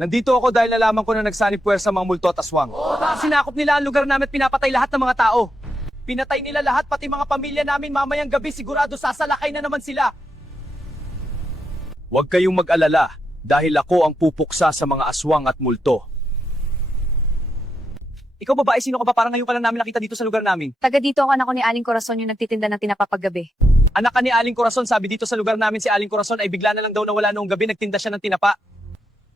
Nandito ako dahil nalaman ko na nagsanib puwersa mga multo at aswang. Sinakop nila ang lugar namin at pinapatay lahat ng mga tao. Pinatay nila lahat, pati mga pamilya namin. Mamayang gabi sigurado sasalakay na naman sila. Huwag kayong mag-alala dahil ako ang pupuksa sa mga aswang at multo. Ikaw babae, sino ka ba? Parang ngayon ka lang namin nakita dito sa lugar namin. Taga dito ang anak ko ni Aling Corazon yung nagtitinda ng tinapa paggabi. Anak ka ni Aling Corazon, sabi dito sa lugar namin si Aling Corazon ay bigla na lang daw nawala noong gabi, nagtinda siya ng tinapa.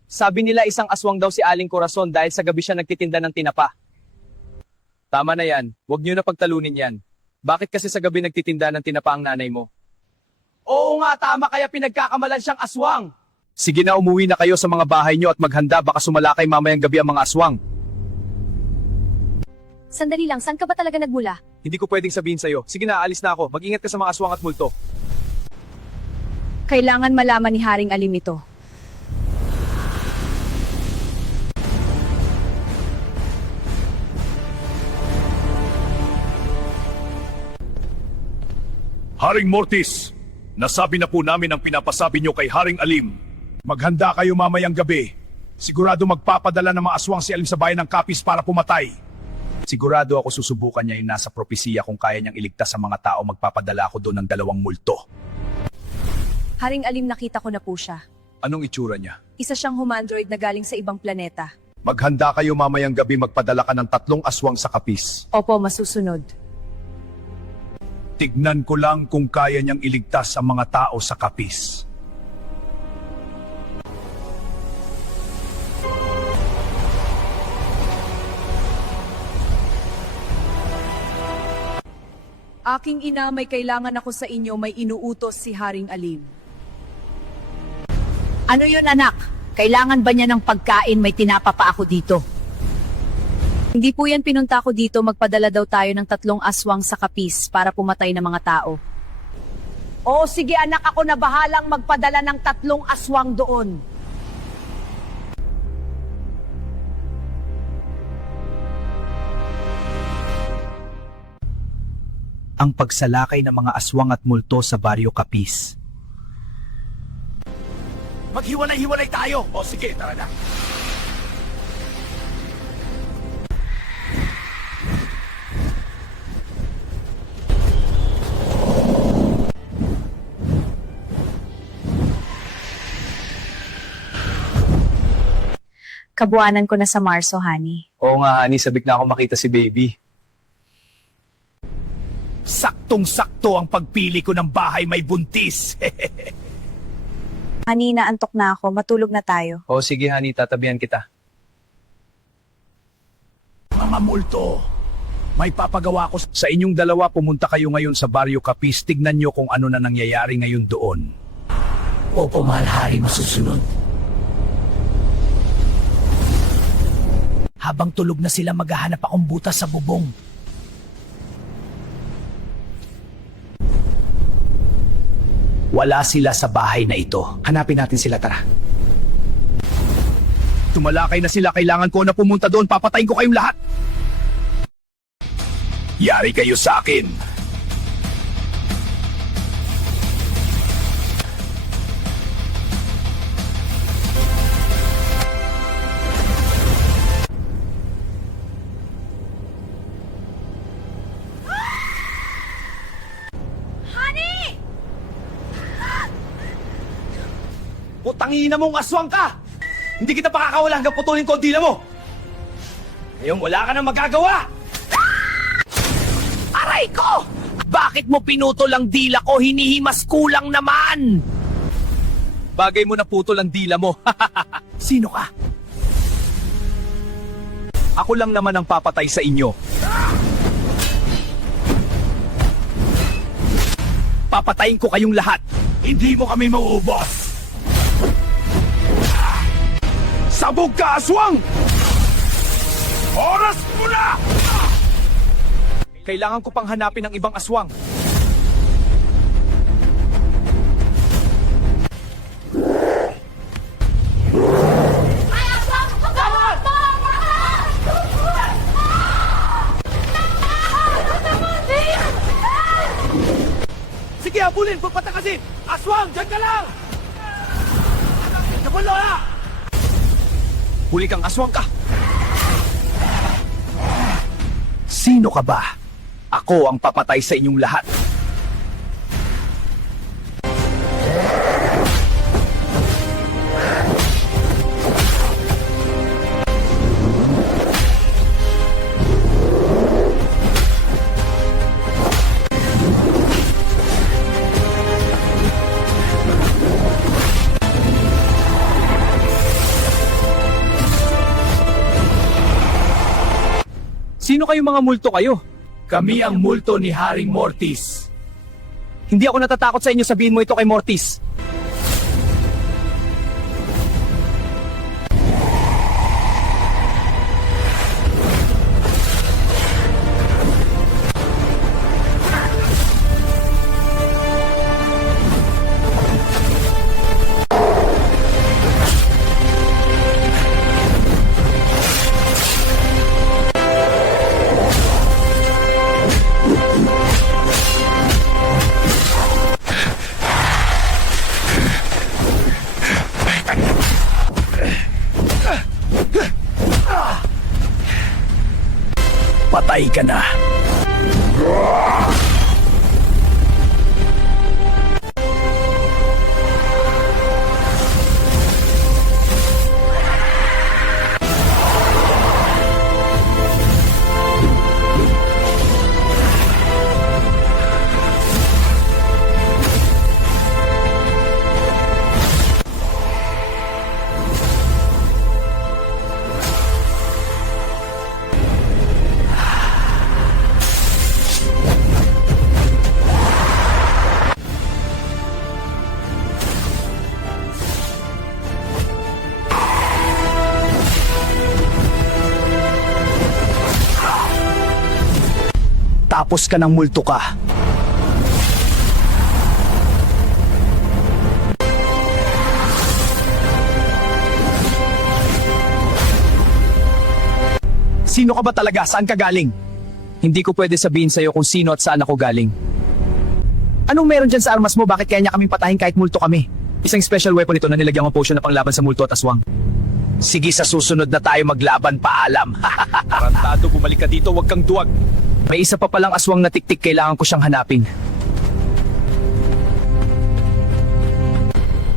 Sabi nila isang aswang daw si Aling Corazon dahil sa gabi siya nagtitinda ng tinapa. Tama na yan, huwag niyo na pagtalunin yan. Bakit kasi sa gabi nagtitinda ng tinapa ang nanay mo? Oo nga, tama, kaya pinagkakamalan siyang aswang. Sige na, umuwi na kayo sa mga bahay niyo at maghanda, baka sumalakay mamayang gabi ang mga aswang. Sandali lang, saan ka ba talaga nagmula? Hindi ko pwedeng sabihin sa'yo. Sige na, alis na ako. Mag-ingat ka sa mga aswang at multo. Kailangan malaman ni Haring Alim ito. Haring Mortis, nasabi na po namin ang pinapasabi nyo kay Haring Alim. Maghanda kayo mamayang gabi. Sigurado magpapadala ng mga aswang si Alim sa bayan ng Kapis para pumatay. Sigurado ako susubukan niya yung nasa propesiya kung kaya niyang iligtas sa mga tao. Magpapadala ako doon ng 2 multo. Haring Alim, nakita ko na po siya. Anong itsura niya? Isa siyang humandroid na galing sa ibang planeta. Maghanda kayo mamayang gabi, magpadala ka ng 3 aswang sa Kapis. Opo, masusunod. Tignan ko lang kung kaya niyang iligtas ang mga tao sa Kapis. Aking ina, may kailangan ako sa inyo, may inuutos si Haring Alim. Ano yun, anak? Kailangan ba niya ng pagkain? May tinapa pa ako dito. Hindi po yan pinunta ko dito, magpadala daw tayo ng 3 aswang sa Kapis para pumatay ng mga tao. O sige anak, ako na bahalang magpadala ng 3 aswang doon. Ang pagsalakay ng mga aswang at multo sa Baryo Kapis. Maghiwalay-hiwalay tayo! O sige, tara na. Kabuanan ko na sa Marso, honey. Oo nga, honey, sabik na ako makita si baby. Saktong-sakto ang pagpili ko ng bahay may buntis. Honey, naantok na ako, matulog na tayo. Oo sige, honey, tatabihan kita. Mga multo, may papagawa ko sa inyong 2. Pumunta kayo ngayon sa Baryo Kapis. Tignan nyo kung ano na nangyayari ngayon doon. Opo, mahal hari, masusunod. Habang tulog na sila, maghahanap akong butas sa bubong. Wala sila sa bahay na ito. Hanapin natin sila, tara. Tumalakay na sila. Kailangan ko na pumunta doon. Papatayin ko kayong lahat. Yari kayo sa akin. Putangina mong aswang ka! Hindi kita pakakawala hanggang putulin ko ang dila mo! Ngayong wala ka nang magagawa! Aray ko! Bakit mo pinutol ang dila ko? Hinihimas kulang naman! Bagay mo na putol ang dila mo. Sino ka? Ako lang naman ang papatay sa inyo. Papatayin ko kayong lahat. Hindi mo kami mauubos. Sabog ka, aswang! Oras mo na! Kailangan ko pang hanapin ang ibang aswang. Sige, habulin! Pagpatakasin! Aswang! Diyan ka lang! Nabulo na! Huli kang aswang ka! Sino ka ba? Ako ang papatay sa inyong lahat. Sino kayo mga multo kayo? Kami ang multo ni Haring Mortis. Hindi ako natatakot sa inyo, sabihin mo ito kay Mortis. Patay ka na. Tapos ka ng multo ka. Sino ka ba talaga? Saan ka galing? Hindi ko pwede sabihin sa'yo kung sino at saan ako galing. Anong meron dyan sa armas mo? Bakit kaya niya kaming patahin kahit multo kami? Isang special weapon ito na nilagyan ng potion na panglaban sa multo at aswang. Sige, sa susunod na tayo maglaban, paalam. Tarantado, bumalik ka dito, huwag kang duwag. May isa pa palang aswang na tiktik, kailangan ko siyang hanapin.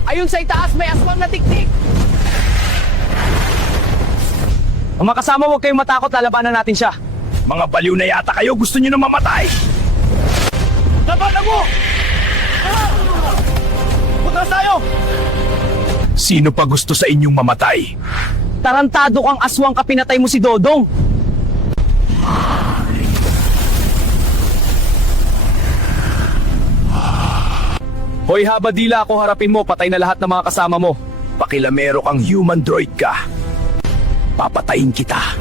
Ayun sa itaas, may aswang na tiktik! Mga kasama, huwag kayong matakot, lalabanan natin siya. Mga baliw na yata kayo, gusto niyo na mamatay. Labanan mo! Putras tayo! Sino pa gusto sa inyong mamatay? Tarantado kang aswang ka, pinatay mo si Dodong! Hoy habadila, ako harapin mo, patay na lahat ng mga kasama mo. Pakilamero kang human droid ka. Papatayin kita.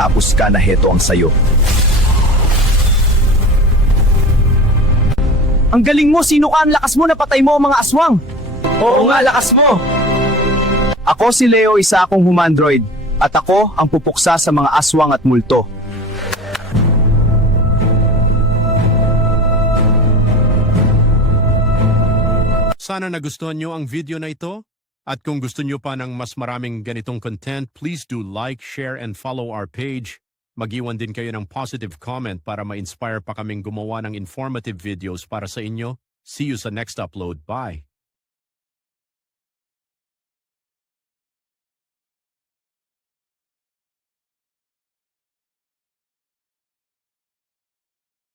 Tapos ka na, heto ang sayo. Ang galing mo, sino ka? Ang lakas mo, napatay mo ang mga aswang. Oo nga, lakas mo. Ako si Leo, isa akong humandroid. At ako ang pupuksa sa mga aswang at multo. Sana nagustuhan nyo ang video na ito. At kung gusto nyo pa ng mas maraming ganitong content, please do like, share, and follow our page. Mag-iwan din kayo ng positive comment para ma-inspire pa kaming gumawa ng informative videos para sa inyo. See you sa next upload. Bye!